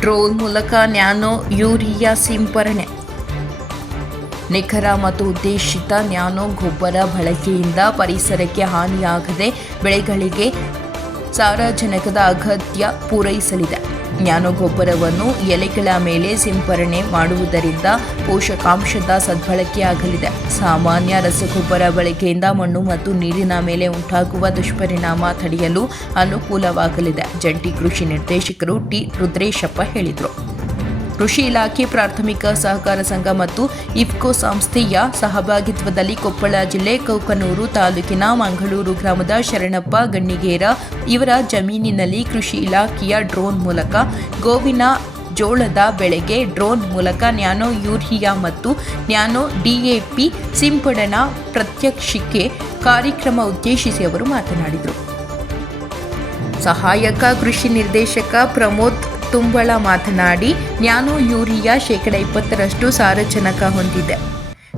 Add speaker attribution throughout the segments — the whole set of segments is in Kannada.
Speaker 1: ಡ್ರೋನ್ ಮೂಲಕ ನ್ಯಾನೋ ಯೂರಿಯಾ ಸಿಂಪರಣೆ. ನಿಖರ ಮತ್ತು ಉದ್ದೇಶಿತ ನ್ಯಾನೋ ಗೊಬ್ಬರ ಬಳಕೆಯಿಂದ ಪರಿಸರಕ್ಕೆ ಹಾನಿಯಾಗದೆ ಬೆಳೆಗಳಿಗೆ ಸಾರಜನಕದ ಅಗತ್ಯ ಪೂರೈಸಲಿದೆ. ನ್ಯಾನೋ ಗೊಬ್ಬರವನ್ನು ಎಲೆಗಳ ಮೇಲೆ ಸಿಂಪರಣೆ ಮಾಡುವುದರಿಂದ ಪೋಷಕಾಂಶದ ಸದ್ಬಳಕೆಯಾಗಲಿದೆ ಸಾಮಾನ್ಯ ರಸಗೊಬ್ಬರ ಬಳಕೆಯಿಂದ ಮಣ್ಣು ಮತ್ತು ನೀರಿನ ಮೇಲೆ ಉಂಟಾಗುವ ದುಷ್ಪರಿಣಾಮ ತಡೆಯಲು ಅನುಕೂಲವಾಗಲಿದೆ, ಜಂಟಿ ಕೃಷಿ ನಿರ್ದೇಶಕರು ಟಿ. ರುದ್ರೇಶಪ್ಪ ಹೇಳಿದರು. ಕೃಷಿ ಇಲಾಖೆ, ಪ್ರಾಥಮಿಕ ಸಹಕಾರ ಸಂಘ ಮತ್ತು ಇಫ್ಕೋ ಸಂಸ್ಥೆಯ ಸಹಭಾಗಿತ್ವದಲ್ಲಿ ಕೊಪ್ಪಳ ಜಿಲ್ಲೆ ಕೌಕನೂರು ತಾಲೂಕಿನ ಮಂಗಳೂರು ಗ್ರಾಮದ ಶರಣಪ್ಪ ಗಣ್ಣಿಗೇರ ಇವರ ಜಮೀನಿನಲ್ಲಿ ಕೃಷಿ ಇಲಾಖೆಯ ಡ್ರೋನ್ ಮೂಲಕ ಗೋವಿನ ಜೋಳದ ಬೆಳೆಗೆ ಡ್ರೋನ್ ಮೂಲಕ ನ್ಯಾನೋ ಯೂರಿಯಾ ಮತ್ತು ನ್ಯಾನೋ ಡಿಎಪಿ ಸಿಂಪಡಣಾ ಪ್ರತ್ಯಕ್ಷಿಕೆ ಕಾರ್ಯಕ್ರಮ ಉದ್ದೇಶಿಸಿ ಅವರು ಮಾತನಾಡಿದರು. ಸಹಾಯಕ ಕೃಷಿ ನಿರ್ದೇಶಕ ಪ್ರಮೋದ್ ತುಂಬಳ ಮಾತನಾಡಿ, ನ್ಯಾನೋ ಯೂರಿಯಾ ಶೇಕಡ ಇಪ್ಪತ್ತರಷ್ಟು ಸಾರಜನಕ ಹೊಂದಿದೆ.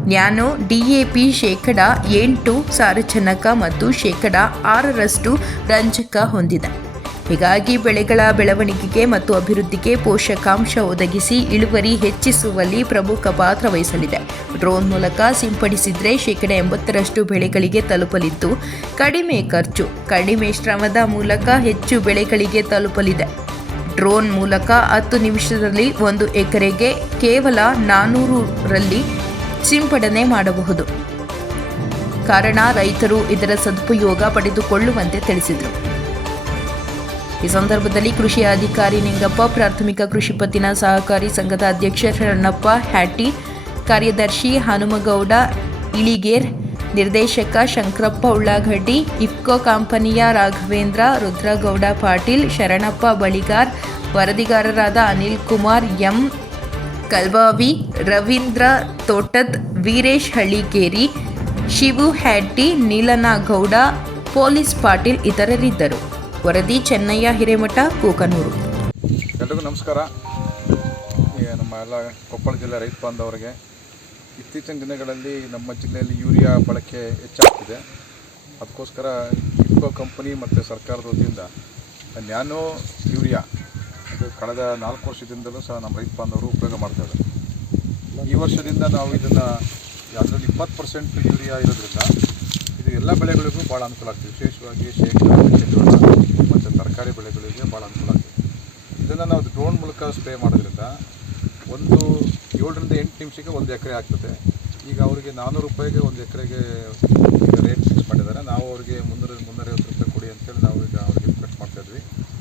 Speaker 1: ನ್ಯಾನೋ ಡಿಎಪಿ ಶೇಕಡ ಎಂಟು ಸಾರಜನಕ ಮತ್ತು ಶೇಕಡ ಆರರಷ್ಟು ರಂಜಕ ಹೊಂದಿದೆ. ಹೀಗಾಗಿ ಬೆಳೆಗಳ ಬೆಳವಣಿಗೆಗೆ ಮತ್ತು ಅಭಿವೃದ್ಧಿಗೆ ಪೋಷಕಾಂಶ ಒದಗಿಸಿ ಇಳುವರಿ ಹೆಚ್ಚಿಸುವಲ್ಲಿ ಪ್ರಮುಖ ಪಾತ್ರ ವಹಿಸಲಿದೆ. ಡ್ರೋನ್ ಮೂಲಕ ಸಿಂಪಡಿಸಿದರೆ ಶೇಕಡ ಎಂಬತ್ತರಷ್ಟು ಬೆಳೆಗಳಿಗೆ ತಲುಪಲಿದ್ದು, ಕಡಿಮೆ ಖರ್ಚು, ಕಡಿಮೆ ಶ್ರಮದ ಮೂಲಕ ಹೆಚ್ಚು ಬೆಳೆಗಳಿಗೆ ತಲುಪಲಿದೆ. ಡ್ರೋನ್ ಮೂಲಕ ಹತ್ತು ನಿಮಿಷದಲ್ಲಿ ಒಂದು ಎಕರೆಗೆ ಕೇವಲ ನಾನ್ನೂರರಲ್ಲಿ ಸಿಂಪಡಣೆ ಮಾಡಬಹುದು. ಕಾರಣ, ರೈತರು ಇದರ ಸದುಪಯೋಗ ಪಡೆದುಕೊಳ್ಳುವಂತೆ ತಿಳಿಸಿದರು. ಈ ಸಂದರ್ಭದಲ್ಲಿ ಕೃಷಿ ಅಧಿಕಾರಿ ನಿಂಗಪ್ಪ, ಪ್ರಾಥಮಿಕ ಕೃಷಿ ಪತ್ತಿನ ಸಹಕಾರಿ ಸಂಘದ ಅಧ್ಯಕ್ಷ ಶರಣಪ್ಪ ಹ್ಯಾಟಿ, ಕಾರ್ಯದರ್ಶಿ ಹನುಮಗೌಡ, ಇಳಿಗೇರ್ ನಿರ್ದೇಶಕ ಶಂಕರಪ್ಪ ಉಳ್ಳಾಗಡ್ಡಿ, ಇಫ್ಕೋ ಕಂಪನಿಯ ರಾಘವೇಂದ್ರ, ರುದ್ರಗೌಡ ಪಾಟೀಲ್, ಶರಣಪ್ಪ ಬಳಿಗಾರ್, ವರದಿಗಾರರಾದ ಅನಿಲ್ ಕುಮಾರ್, ಎಂ. ಕಲ್ಬಾವಿ, ರವೀಂದ್ರ ತೋಟದ್, ವೀರೇಶ್ ಹಳ್ಳಿಗೇರಿ, ಶಿವು ಹ್ಯಾಟಿ ನೀಲನಗೌಡ, ಪೊಲೀಸ್ ಪಾಟೀಲ್ ಇತರರಿದ್ದರು. ವರದಿ ಚೆನ್ನಯ್ಯ ಹಿರೇಮಠ, ಕೂಕನೂರು.
Speaker 2: ಎಲ್ರಿಗೂ ನಮಸ್ಕಾರ. ಈಗ ನಮ್ಮ ಎಲ್ಲ ಕೊಪ್ಪಳ ಜಿಲ್ಲೆ ರೈತ ಬಾಂಧವರಿಗೆ ಇತ್ತೀಚಿನ ದಿನಗಳಲ್ಲಿ ನಮ್ಮ ಜಿಲ್ಲೆಯಲ್ಲಿ ಯೂರಿಯಾ ಬಳಕೆ ಹೆಚ್ಚಾಗ್ತಿದೆ. ಅದಕ್ಕೋಸ್ಕರ ಇಫ್ಕೋ ಕಂಪನಿ ಮತ್ತು ಸರ್ಕಾರದ ವತಿಯಿಂದ ನ್ಯಾನೋ ಯೂರಿಯಾ, ಅದು ಕಳೆದ ನಾಲ್ಕು ವರ್ಷದಿಂದಲೂ ಸಹ ನಮ್ಮ ರೈತ ಬಾಂಧವರು ಉಪಯೋಗ ಮಾಡ್ತಾರೆ ಈ ವರ್ಷದಿಂದ ನಾವು ಇದನ್ನು ಅದರಲ್ಲಿ ಇಪ್ಪತ್ತು ಪರ್ಸೆಂಟ್ ಯೂರಿಯಾ ಇರೋದ್ರಿಂದ ಇದು ಎಲ್ಲ ಬೆಳೆಗಳಿಗೂ ಭಾಳ ಅನುಕೂಲ ಆಗ್ತದೆ. ವಿಶೇಷವಾಗಿ ಶೇಂಗಾ, ಮೆಕ್ಕೆಜೋಳ, ಮತ್ತು ತರಕಾರಿ ಬೆಳೆಗಳಿಗೆ ಭಾಳ ಅನುಕೂಲ ಆಗ್ತದೆ. ಇದನ್ನು ನಾವು ಡ್ರೋನ್ ಮೂಲಕ ಸ್ಪ್ರೇ ಮಾಡೋದ್ರಿಂದ ಒಂದು ಏಳರಿಂದ ಎಂಟು ನಿಮಿಷಕ್ಕೆ ಒಂದು ಎಕರೆ ಆಗ್ತದೆ. ಈಗ ಅವರಿಗೆ ನಾನ್ನೂರು ರೂಪಾಯಿಗೆ ಒಂದು ಎಕರೆಗೆ ಈಗ ರೇಟ್ ಫಿಕ್ಸ್ ಮಾಡಿದ್ದಾರೆ. ನಾವು ಅವರಿಗೆ ಮುನ್ನೂರ, ಮುನ್ನೂರೈವತ್ತು ರೂಪಾಯಿ ಕೊಡಿ ಅಂತೇಳಿ ನಾವು ಈಗ ಅವ್ರಿಗೆ ರಿಕ್ವೆಸ್ಟ್ ಮಾಡ್ತಾ ಇದ್ವಿ.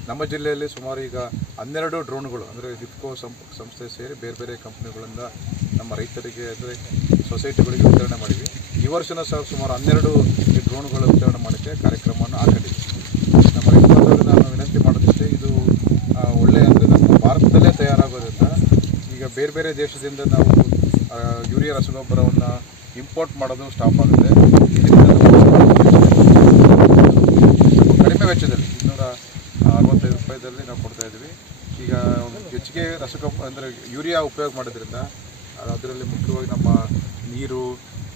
Speaker 2: ನಮ್ಮ ಜಿಲ್ಲೆಯಲ್ಲಿ ಸುಮಾರು ಈಗ ಹನ್ನೆರಡು ಡ್ರೋನ್ಗಳು ಅಂದರೆ ಸಂಪ್ ಸಂಸ್ಥೆ ಸೇರಿ ಬೇರೆ ಬೇರೆ ಕಂಪ್ನಿಗಳಿಂದ ನಮ್ಮ ರೈತರಿಗೆ ಅಂದರೆ ಸೊಸೈಟಿಗಳಿಗೆ ವಿತರಣೆ ಮಾಡಿದ್ವಿ. ಈ ವರ್ಷನೂ ಸಹ ಸುಮಾರು ಹನ್ನೆರಡು ಡ್ರೋನ್ಗಳು ವಿತರಣೆ ಮಾಡೋಕ್ಕೆ ಕಾರ್ಯಕ್ರಮವನ್ನು ಹಾಕಿದ್ವಿ ನಮ್ಮ ರೈತ ಬಾಂಧವರಿಗೆ ನಾನು ವಿನಂತಿ ಮಾಡೋದಿಷ್ಟೇ ಇದು ಆ, ಒಳ್ಳೆಯ ಅಂದರೆ ನಮ್ಮ ಭಾರತದಲ್ಲೇ ತಯಾರಾಗೋದ್ರಿಂದ ಈಗ ಬೇರೆ ಬೇರೆ ದೇಶದಿಂದ ನಾವು ಯೂರಿಯಾ ರಸಗೊಬ್ಬರವನ್ನು ಇಂಪೋರ್ಟ್ ಮಾಡೋದು ಸ್ಟಾಪ್ ಆಗುತ್ತೆ. ಕಡಿಮೆ ವೆಚ್ಚದಲ್ಲಿ, ಇನ್ನೂರ ಅರವತ್ತೈದು ರೂಪಾಯಿದಲ್ಲಿ ನಾವು ಕೊಡ್ತಾ ಇದ್ದೀವಿ. ಈಗ ಹೆಚ್ಚಿಗೆ ರಸಗೊಬ್ಬರ, ಅಂದರೆ ಯೂರಿಯಾ ಉಪಯೋಗ ಮಾಡೋದ್ರಿಂದ ಅದರಲ್ಲಿ ಮುಖ್ಯವಾಗಿ ನಮ್ಮ ನೀರು,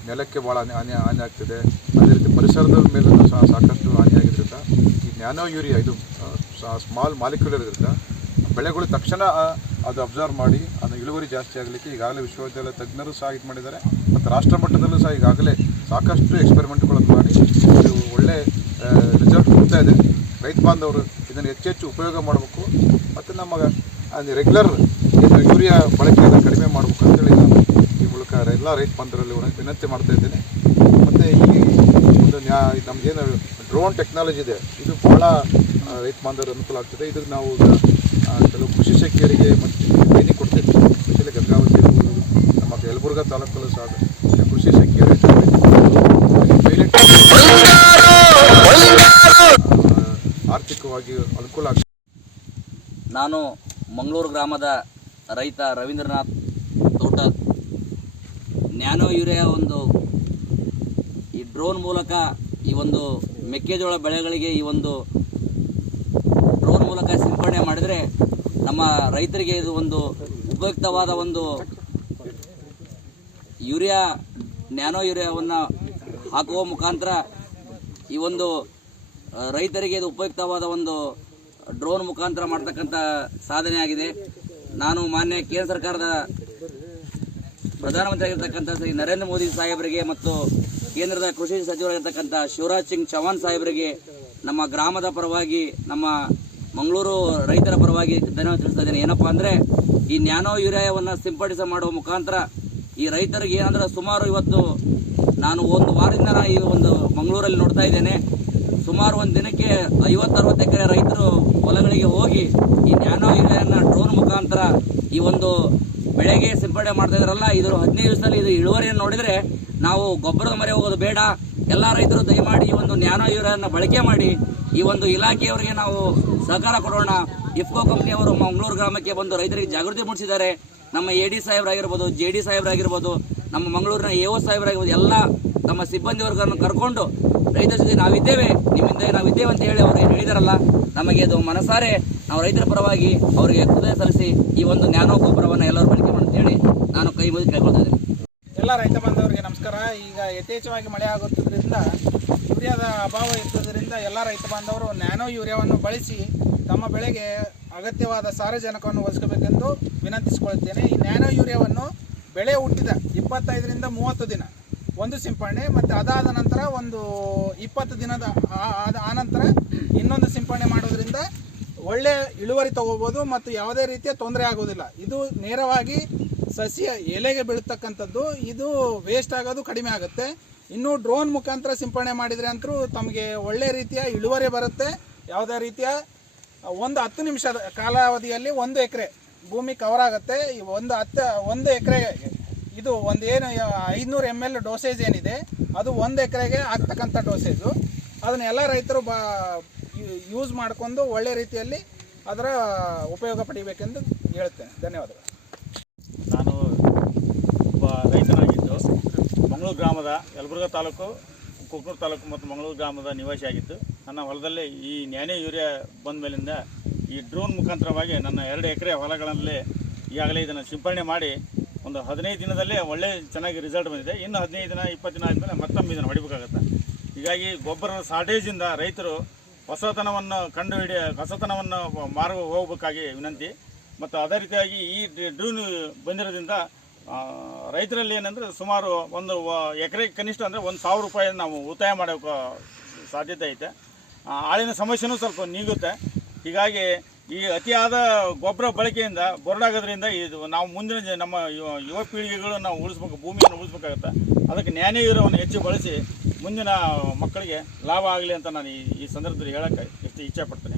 Speaker 2: ನೆಲಕ್ಕೆ ಭಾಳ ಹಾನಿ ಹಾನಿ ಆಗ್ತಿದೆ. ಅದೇ ರೀತಿ ಪರಿಸರದ ಮೇಲೂ ಸಹ ಸಾಕಷ್ಟು ಹಾನಿಯಾಗಿದ್ದರಿಂದ ಈ ನ್ಯಾನೋ ಯೂರಿಯಾ, ಇದು ಸ್ಮಾಲ್ ಮಾಲಿಕ್ಯುಲರ್ ಇದರಿಂದ ಬೆಳೆಗಳು ತಕ್ಷಣ ಅದು ಅಬ್ಸರ್ವ್ ಮಾಡಿ, ಅದನ್ನು ಇಳುವರಿ ಜಾಸ್ತಿ ಆಗಲಿಕ್ಕೆ ಈಗಾಗಲೇ ವಿಶ್ವವಿದ್ಯಾಲಯ ತಜ್ಞರು ಸಹ ಇದು ಮಾಡಿದ್ದಾರೆ. ಮತ್ತು ರಾಷ್ಟ್ರ ಮಟ್ಟದಲ್ಲೂ ಸಹ ಈಗಾಗಲೇ ಸಾಕಷ್ಟು ಎಕ್ಸ್ಪೆರಿಮೆಂಟ್ಗಳನ್ನು ಮಾಡಿ, ಇದು ಒಳ್ಳೆ ರಿಸಲ್ಟ್ ಕೊಡ್ತಾ ಇದೆ. ರೈತ ಬಾಂಧವರು ಇದನ್ನು ಹೆಚ್ಚು ಹೆಚ್ಚು ಉಪಯೋಗ ಮಾಡಬೇಕು. ಮತ್ತು ನಮ್ಮ ರೆಗ್ಯುಲರ್ ಇದು ಯೂರಿಯಾ ಬಳಕೆಯನ್ನು ಕಡಿಮೆ ಮಾಡಬೇಕು ಅಂತೇಳಿ ನಾನು ಈ ಮೂಲಕ ಎಲ್ಲ ರೈತ ಬಾಂಧವರಲ್ಲಿ ವಿನ- ವಿನಂತಿ ಮಾಡ್ತಾ ಇದ್ದೇನೆ. ಮತ್ತು ಈ ಒಂದು ನ್ಯಾ ನಮಗೇನು ಡ್ರೋನ್ ಟೆಕ್ನಾಲಜಿ ಇದೆ, ಇದು ಭಾಳ ರೈತ ಬಾಂಧವರು ಅನುಕೂಲ ಆಗ್ತದೆ. ಇದಕ್ಕೆ ನಾವು ಶಕ್ತಿಯರಿಗೆ ಮತ್ತು ಭೇಟಿ ಕೊಡ್ತೇವೆ. ಸ್ಪೆಷಲಿ ಗಂಗಾವತಿ ನಮ್ಮ ಯಲಬುರ್ಗ ತಾಲೂಕಲ್ಲೂ ಸಹ ಕೃಷಿ ಪೈಲಟ್ ಆರ್ಥಿಕವಾಗಿ ಅನುಕೂಲ ಆಗ್ತದೆ.
Speaker 3: ನಾನು ಮಂಗಳೂರು ಗ್ರಾಮದ ರೈತ ರವೀಂದ್ರನಾಥ್ ತೋಟ. ನ್ಯಾನೋ ಯೂರಿಯಾ ಒಂದು ಈ ಡ್ರೋನ್ ಮೂಲಕ ಈ ಒಂದು ಮೆಕ್ಕೆಜೋಳ ಬೆಳೆಗಳಿಗೆ ಈ ಒಂದು ಡ್ರೋನ್ ಮೂಲಕ ಸಿಂಪಡಣೆ ಮಾಡಿದರೆ ನಮ್ಮ ರೈತರಿಗೆ ಇದು ಒಂದು ಉಪಯುಕ್ತವಾದ ಒಂದು ಯೂರಿಯಾ, ನ್ಯಾನೋ ಯೂರಿಯಾವನ್ನು ಹಾಕುವ ಮುಖಾಂತರ ಈ ಒಂದು ರೈತರಿಗೆ ಇದು ಉಪಯುಕ್ತವಾದ ಒಂದು ಡ್ರೋನ್ ಮುಖಾಂತರ ಮಾಡ್ತಕ್ಕಂಥ ಸಾಧನೆ ಆಗಿದೆ. ನಾನು ಮಾನ್ಯ ಕೇಂದ್ರ ಸರ್ಕಾರದ ಪ್ರಧಾನಮಂತ್ರಿ ಆಗಿರ್ತಕ್ಕಂಥ ಶ್ರೀ ನರೇಂದ್ರ ಮೋದಿ ಸಾಹೇಬರಿಗೆ ಮತ್ತು ಕೇಂದ್ರದ ಕೃಷಿ ಸಚಿವರಾಗಿರ್ತಕ್ಕಂಥ ಶಿವರಾಜ್ ಸಿಂಗ್ ಚೌಹಾಣ್ ಸಾಹೇಬರಿಗೆ ನಮ್ಮ ಗ್ರಾಮದ ಪರವಾಗಿ ನಮ್ಮ ಮಂಗಳೂರು ರೈತರ ಪರವಾಗಿ ಧನ್ಯವಾದ ತಿಳಿಸ್ತಾ ಇದ್ದೇನೆ. ಏನಪ್ಪಾ ಅಂದ್ರೆ ಈ ನ್ಯಾನೋ ಯೂರಿಯಾವನ್ನು ಸಿಂಪಡಿಸ ಮಾಡುವ ಮುಖಾಂತರ ಈ ರೈತರಿಗೆ ಏನಂದ್ರೆ ಸುಮಾರು ಇವತ್ತು ನಾನು ಒಂದು ವಾರದಿಂದ ಈ ಒಂದು ಮಂಗಳೂರಲ್ಲಿ ನೋಡ್ತಾ ಇದ್ದೇನೆ. ಸುಮಾರು ಒಂದು ದಿನಕ್ಕೆ ಐವತ್ತು ಅರವತ್ತು ಎಕರೆ ರೈತರು ಹೊಲಗಳಿಗೆ ಹೋಗಿ ಈ ನ್ಯಾನೋ ಯೂರಿಯಾನ ಡ್ರೋನ್ ಮುಖಾಂತರ ಈ ಒಂದು ಬೆಳೆಗೆ ಸಿಂಪಡಣೆ ಮಾಡ್ತಾ ಇದ್ರಲ್ಲ ಇದ್ರ ಹದಿನೈದು ದಿವಸದಲ್ಲಿ ಇದು ಇಳುವರಿಯನ್ನು ನೋಡಿದ್ರೆ ನಾವು ಗೊಬ್ಬರದ ಮರೆ ಹೋಗೋದು ಬೇಡ. ಎಲ್ಲ ರೈತರು ದಯಮಾಡಿ ಈ ಒಂದು ನ್ಯಾನೋ ಯೂರಿಯಾನ ಬಳಕೆ ಮಾಡಿ ಈ ಒಂದು ಇಲಾಖೆಯವರಿಗೆ ನಾವು ಸಹಕಾರ ಕೊಡೋಣ. ಇಫ್ಕೋ ಕಂಪ್ನಿಯವರು ಮಂಗಳೂರು ಗ್ರಾಮಕ್ಕೆ ಬಂದು ರೈತರಿಗೆ ಜಾಗೃತಿ ಮೂಡಿಸಿದ್ದಾರೆ. ನಮ್ಮ ಎ ಡಿ ಸಾಹೇಬರಾಗಿರ್ಬೋದು ಜೆ ಡಿ ಸಾಹೇಬರಾಗಿರ್ಬೋದು ನಮ್ಮ ಮಂಗಳೂರಿನ ಎ ಓ ಸಾಹೇಬರಾಗಿರ್ಬೋದು ಎಲ್ಲ ತಮ್ಮ ಸಿಬ್ಬಂದಿ ವರ್ಗವನ್ನು ಕರ್ಕೊಂಡು ರೈತರ ಜೊತೆ ನಾವಿದ್ದೇವೆ ನಿಮ್ಮಿಂದ ನಾವಿದ್ದೇವೆ ಅಂತ ಹೇಳಿ ಅವರು ಏನು ಹೇಳಿದಾರಲ್ಲ, ನಮಗೆ ಅದು ಮನಸಾರೆ. ನಾವು ರೈತರ ಪರವಾಗಿ ಅವರಿಗೆ ಹೃದಯ ಸಲ್ಲಿಸಿ ಈ ಒಂದು ನ್ಯಾನೋ ಗೊಬ್ಬರವನ್ನು ಎಲ್ಲರೂ ಬಳಕೆ ಹೇಳಿ ನಾನು ಕೈ ಮುಗಿದು ಕೇಳ್ಕೊಳ್ತಾ ಇದ್ದೇನೆ.
Speaker 4: ಎಲ್ಲ ರೈತ ಬಾಂಧವರಿಗೆ ನಮಸ್ಕಾರ ಈಗ ಯಥೇಚ್ಛವಾಗಿ ಮಳೆ ಆಗುತ್ತಿದ್ದರಿಂದ ಯೂರಿಯಾದ ಅಭಾವ ಇದ್ದುದರಿಂದ ಎಲ್ಲ ರೈತ ಬಾಂಧವರು ನ್ಯಾನೋ ಯೂರಿಯಾವನ್ನು ಬಳಸಿ ತಮ್ಮ ಬೆಳೆಗೆ ಅಗತ್ಯವಾದ ಸಾರಜನಕವನ್ನು ಒದಗಿಸಬೇಕೆಂದು ವಿನಂತಿಸಿಕೊಳ್ಳುತ್ತೇನೆ ಈ ನ್ಯಾನೋ ಯೂರಿಯಾವನ್ನು ಬೆಳೆ ಹುಟ್ಟಿದ ಇಪ್ಪತ್ತೈದರಿಂದ ಮೂವತ್ತು ದಿನ, ಒಂದು ಸಿಂಪಡಣೆ ಮತ್ತು ಅದಾದ ನಂತರ ಒಂದು ಇಪ್ಪತ್ತು ದಿನದ ಆನಂತರ ಇನ್ನೊಂದು ಸಿಂಪಡಣೆ ಮಾಡೋದ್ರಿಂದ ಒಳ್ಳೆ ಇಳುವರಿ ತಗೋಬೋದು ಮತ್ತು ಯಾವುದೇ ರೀತಿಯ ತೊಂದರೆ ಆಗೋದಿಲ್ಲ. ಇದು ನೇರವಾಗಿ ಸಸ್ಯ ಎಲೆಗೆ ಬೀಳ್ತಕ್ಕಂಥದ್ದು, ಇದು ವೇಸ್ಟ್ ಆಗೋದು ಕಡಿಮೆ ಆಗುತ್ತೆ. ಇನ್ನು ಡ್ರೋನ್ ಮುಖಾಂತರ ಸಿಂಪಡಣೆ ಮಾಡಿದರೆ ಅಂತೂ ತಮಗೆ ಒಳ್ಳೆ ರೀತಿಯ ಇಳುವರಿ ಬರುತ್ತೆ. ಯಾವುದೇ ರೀತಿಯ, ಒಂದು ಹತ್ತು ನಿಮಿಷದ ಕಾಲಾವಧಿಯಲ್ಲಿ ಒಂದು ಎಕರೆ ಭೂಮಿ ಕವರ್ ಆಗುತ್ತೆ. ಒಂದು ಹತ್ತು, ಒಂದು ಎಕರೆ, ಇದು ಒಂದು ಏನು, ಐದುನೂರು ಎಂ ಎಲ್ ಡೋಸೇಜ್ ಏನಿದೆ, ಅದು ಒಂದು ಎಕರೆಗೆ ಆಗ್ತಕ್ಕಂಥ ಡೋಸೇಜು ಅದನ್ನೆಲ್ಲ ರೈತರು ಬಾ ಯೂಸ್ ಮಾಡಿಕೊಂಡು ಒಳ್ಳೆ ರೀತಿಯಲ್ಲಿ ಅದರ ಉಪಯೋಗ ಪಡಿಬೇಕೆಂದು ಹೇಳ್ತೇನೆ. ಧನ್ಯವಾದಗಳು.
Speaker 5: ಮಂಗಳೂರು ಗ್ರಾಮದ ಯಲಬುರ್ಗಾ ತಾಲೂಕು, ಕುಕ್ನೂರು ತಾಲೂಕು ಮತ್ತು ಮಂಗಳೂರು ಗ್ರಾಮದ ನಿವಾಸಿಯಾಗಿತ್ತು ನನ್ನ ಹೊಲದಲ್ಲಿ ಈ ನ್ಯಾನೆ ಯೂರಿಯಾ ಬಂದ ಮೇಲಿಂದ ಈ ಡ್ರೋನ್ ಮುಖಾಂತರವಾಗಿ ನನ್ನ ಎರಡು ಎಕರೆ ಹೊಲಗಳಲ್ಲಿ ಈಗಾಗಲೇ ಇದನ್ನು ಸಿಂಪಡಣೆ ಮಾಡಿ ಒಂದು ಹದಿನೈದು ದಿನದಲ್ಲೇ ಒಳ್ಳೆ ಚೆನ್ನಾಗಿ ರಿಸಲ್ಟ್ ಬಂದಿದೆ. ಇನ್ನು ಹದಿನೈದು ದಿನ, ಇಪ್ಪತ್ತು ದಿನ ಆದಮೇಲೆ ಮತ್ತೊಮ್ಮೆ ಇದನ್ನು ಹೊಡಿಬೇಕಾಗತ್ತೆ. ಹೀಗಾಗಿ ಗೊಬ್ಬರದ ಶಾರ್ಟೇಜಿಂದ ರೈತರು ಹೊಸತನವನ್ನು ಕಂಡು ಹಿಡಿಯ ಹೊಸತನವನ್ನು ಮಾರು ಹೋಗಬೇಕಾಗಿ ವಿನಂತಿ. ಮತ್ತು ಅದೇ ರೀತಿಯಾಗಿ ಈ ಡ್ರೋನ್ ಬಂದಿರೋದ್ರಿಂದ ರೈತರಲ್ಲಿ ಏನಂದರೆ ಸುಮಾರು ಒಂದು ಎಕರೆ ಕನಿಷ್ಠ ಅಂದರೆ ಒಂದು ಸಾವಿರ ರೂಪಾಯಿ ನಾವು ಉಳಿತಾಯ ಮಾಡೋಕೆ ಸಾಧ್ಯತೆ ಐತೆ. ಆಳಿನ ಸಮಸ್ಯೆನೂ ಸ್ವಲ್ಪ ನೀಗುತ್ತೆ. ಹೀಗಾಗಿ ಈ ಅತಿಯಾದ ಗೊಬ್ಬರ ಬಳಕೆಯಿಂದ ಬೊರಡಾಗೋದ್ರಿಂದ ಇದು ನಾವು ಮುಂದಿನ ನಮ್ಮ ಯುವ ಪೀಳಿಗೆಗಳು ನಾವು ಉಳಿಸ್ಬೇಕು, ಭೂಮಿಯನ್ನು ಉಳಿಸ್ಬೇಕಾಗತ್ತೆ. ಅದಕ್ಕೆ ನ್ಯಾಯ ಇರೋವನ್ನು ಹೆಚ್ಚು ಬಳಸಿ ಮುಂದಿನ ಮಕ್ಕಳಿಗೆ ಲಾಭ ಆಗಲಿ ಅಂತ ನಾನು ಈ ಈ ಸಂದರ್ಭದಲ್ಲಿ ಹೇಳೋಕ್ಕೆ ಎಷ್ಟು ಇಚ್ಛೆ ಪಡ್ತೇನೆ.